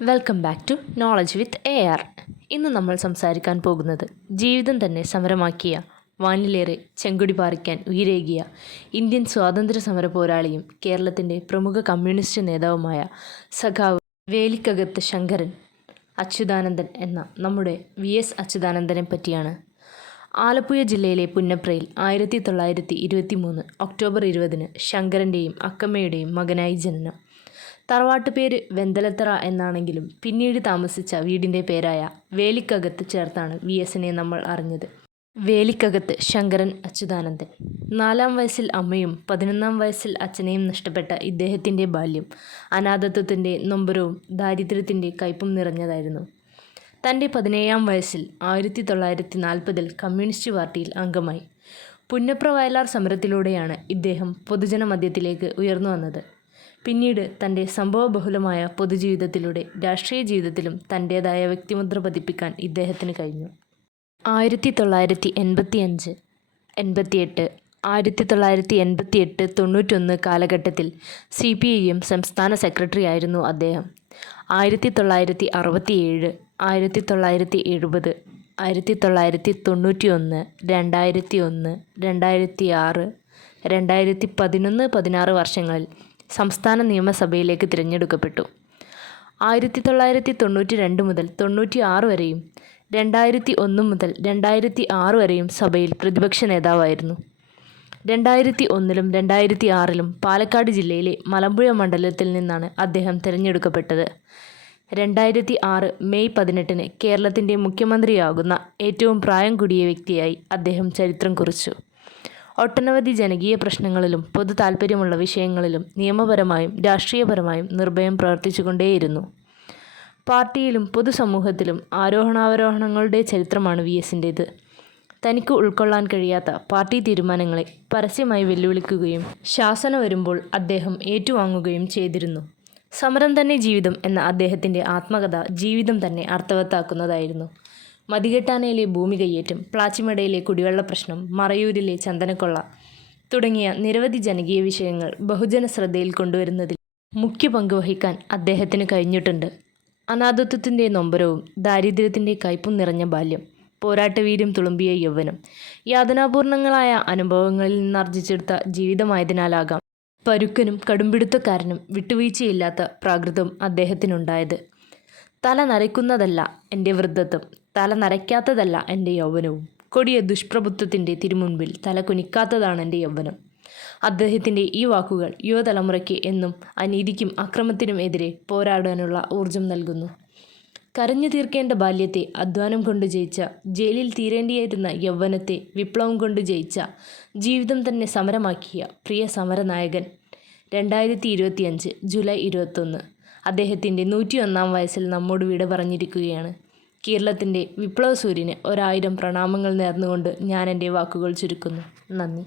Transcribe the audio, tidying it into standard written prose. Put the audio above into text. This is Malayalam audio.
Welcome back to knowledge with AR. ഇന്ന് നമ്മൾ സംസാരിക്കാൻ പോകുന്നത് ജീവിതം തന്നെ സമരമാക്കിയ, വാനിലേറെ ചെങ്കൊടി പാറിക്കാൻ ഉയിരേകിയ ഇന്ത്യൻ സ്വാതന്ത്ര്യ സമര പോരാളിയും കേരളത്തിൻ്റെ പ്രമുഖ കമ്മ്യൂണിസ്റ്റ് നേതാവുമായ സഖാവ് വേലിക്കകത്ത് ശങ്കരൻ അച്യുതാനന്ദൻ എന്ന നമ്മുടെ VS അച്യുതാനന്ദനെ പറ്റിയാണ്. ആലപ്പുഴ ജില്ലയിലെ പുന്നപ്രയിൽ 1923 ഒക്ടോബർ 20 ശങ്കരൻ്റെയും അക്കമ്മയുടെയും മകനായി ജനനം. തറവാട്ട് പേര് വെന്തലത്തറ എന്നാണെങ്കിലും പിന്നീട് താമസിച്ച വീടിൻ്റെ പേരായ വേലിക്കകത്ത് ചേർത്താണ് VSനെ നമ്മൾ അറിഞ്ഞത്. വേലിക്കകത്ത് ശങ്കരൻ അച്യുതാനന്ദൻ. 4-ാം വയസ്സിൽ അമ്മയും 11-ാം വയസ്സിൽ അച്ഛനെയും നഷ്ടപ്പെട്ട ഇദ്ദേഹത്തിൻ്റെ ബാല്യം അനാഥത്വത്തിൻ്റെ നൊമ്പരവും ദാരിദ്ര്യത്തിൻ്റെ കയ്പും നിറഞ്ഞതായിരുന്നു. തൻ്റെ 17-ാം വയസ്സിൽ 1940 കമ്മ്യൂണിസ്റ്റ് പാർട്ടിയിൽ അംഗമായി. പുന്നപ്ര വയലാർ സമരത്തിലൂടെയാണ് ഇദ്ദേഹം പൊതുജന മധ്യത്തിലേക്ക് ഉയർന്നു വന്നത്. പിന്നീട് തൻ്റെ സംഭവബഹുലമായ പൊതുജീവിതത്തിലൂടെ രാഷ്ട്രീയ ജീവിതത്തിലും തൻ്റേതായ വ്യക്തിമുദ്ര പതിപ്പിക്കാൻ ഇദ്ദേഹത്തിന് കഴിഞ്ഞു. 1985, 88, 1988-91 കാലഘട്ടത്തിൽ CPIM സംസ്ഥാന സെക്രട്ടറി ആയിരുന്നു അദ്ദേഹം. 1967, 1970, 1991, 2001, 2006, 2011-16 വർഷങ്ങളിൽ സംസ്ഥാന നിയമസഭയിലേക്ക് തിരഞ്ഞെടുക്കപ്പെട്ടു. 1992 മുതൽ 96 വരെയും 2001 മുതൽ 2006 വരെയും സഭയിൽ പ്രതിപക്ഷ നേതാവായിരുന്നു. 2001-ലും 2006-ലും പാലക്കാട് ജില്ലയിലെ മലമ്പുഴ മണ്ഡലത്തിൽ നിന്നാണ് അദ്ദേഹം തിരഞ്ഞെടുക്കപ്പെട്ടത്. 2006 മെയ് 18 കേരളത്തിൻ്റെ മുഖ്യമന്ത്രിയാകുന്ന ഏറ്റവും പ്രായം കൂടിയ വ്യക്തിയായി അദ്ദേഹം ചരിത്രം കുറിച്ചു. ഒട്ടനവധി ജനകീയ പ്രശ്നങ്ങളിലും പൊതു താൽപ്പര്യമുള്ള വിഷയങ്ങളിലും നിയമപരമായും രാഷ്ട്രീയപരമായും നിർഭയം പ്രവർത്തിച്ചുകൊണ്ടേയിരുന്നു. പാർട്ടിയിലും പൊതുസമൂഹത്തിലും ആരോഹണാവരോഹണങ്ങളുടെ ചരിത്രമാണ് VSൻ്റേത്. തനിക്ക് ഉൾക്കൊള്ളാൻ കഴിയാത്ത പാർട്ടി തീരുമാനങ്ങളെ പരസ്യമായി വെല്ലുവിളിക്കുകയും ശാസന വരുമ്പോൾ അദ്ദേഹം ഏറ്റുവാങ്ങുകയും ചെയ്തിരുന്നു. സമരം തന്നെ ജീവിതം എന്ന അദ്ദേഹത്തിൻ്റെ ആത്മകഥ ജീവിതം തന്നെ അർത്ഥവത്താക്കുന്നതായിരുന്നു. മതികെട്ടാനയിലെ ഭൂമി കയ്യേറ്റം, പ്ലാച്ചിമടയിലെ കുടിവെള്ള പ്രശ്നം, മറയൂരിലെ ചന്ദനക്കൊള്ള തുടങ്ങിയ നിരവധി ജനകീയ വിഷയങ്ങൾ ബഹുജന ശ്രദ്ധയിൽ കൊണ്ടുവരുന്നതിൽ മുഖ്യ പങ്ക് വഹിക്കാൻ അദ്ദേഹത്തിന് കഴിഞ്ഞിട്ടുണ്ട്. അനാഥത്വത്തിൻ്റെ നൊമ്പരവും ദാരിദ്ര്യത്തിൻ്റെ കയ്പും നിറഞ്ഞ ബാല്യം, പോരാട്ടവീര്യം തുളുമ്പിയ യൗവനം, യാതനാപൂർണങ്ങളായ അനുഭവങ്ങളിൽ നിന്നാർജിച്ചെടുത്ത ജീവിതമായതിനാലാകാം പരുക്കനും കടുംപിടുത്തക്കാരനും വിട്ടുവീഴ്ചയില്ലാത്ത പ്രാകൃതം അദ്ദേഹത്തിനുണ്ടായത്. തല നരയ്ക്കുന്നതല്ല എൻ്റെ വൃദ്ധത്വം, തല നരയ്ക്കാത്തതല്ല എൻ്റെ യൗവനവും, കൊടിയ ദുഷ്പ്രഭുത്വത്തിൻ്റെ തിരുമുൻപിൽ തല കുനിക്കാത്തതാണ് എൻ്റെ യൗവനം. അദ്ദേഹത്തിൻ്റെ ഈ വാക്കുകൾ യുവതലമുറയ്ക്ക് എന്നും അനീതിക്കും അക്രമത്തിനും എതിരെ പോരാടാനുള്ള ഊർജം നൽകുന്നു. കരഞ്ഞു തീർക്കേണ്ട ബാല്യത്തെ അധ്വാനം കൊണ്ട് ജയിച്ച, ജയിലിൽ തീരേണ്ടിയിരുന്ന യൗവനത്തെ വിപ്ലവം കൊണ്ട് ജയിച്ച, ജീവിതം തന്നെ സമരമാക്കിയ പ്രിയ സമരനായകൻ 2025 ജൂലൈ 21 അദ്ദേഹത്തിൻ്റെ 101-ാം വയസ്സിൽ നമ്മോട് വിട പറഞ്ഞിരിക്കുകയാണ്. കേരളത്തിൻ്റെ വിപ്ലവ സൂര്യന് 1000 പ്രണാമങ്ങൾ നേർന്നുകൊണ്ട് ഞാൻ എൻ്റെ വാക്കുകൾ ചുരുക്കുന്നു. നന്ദി.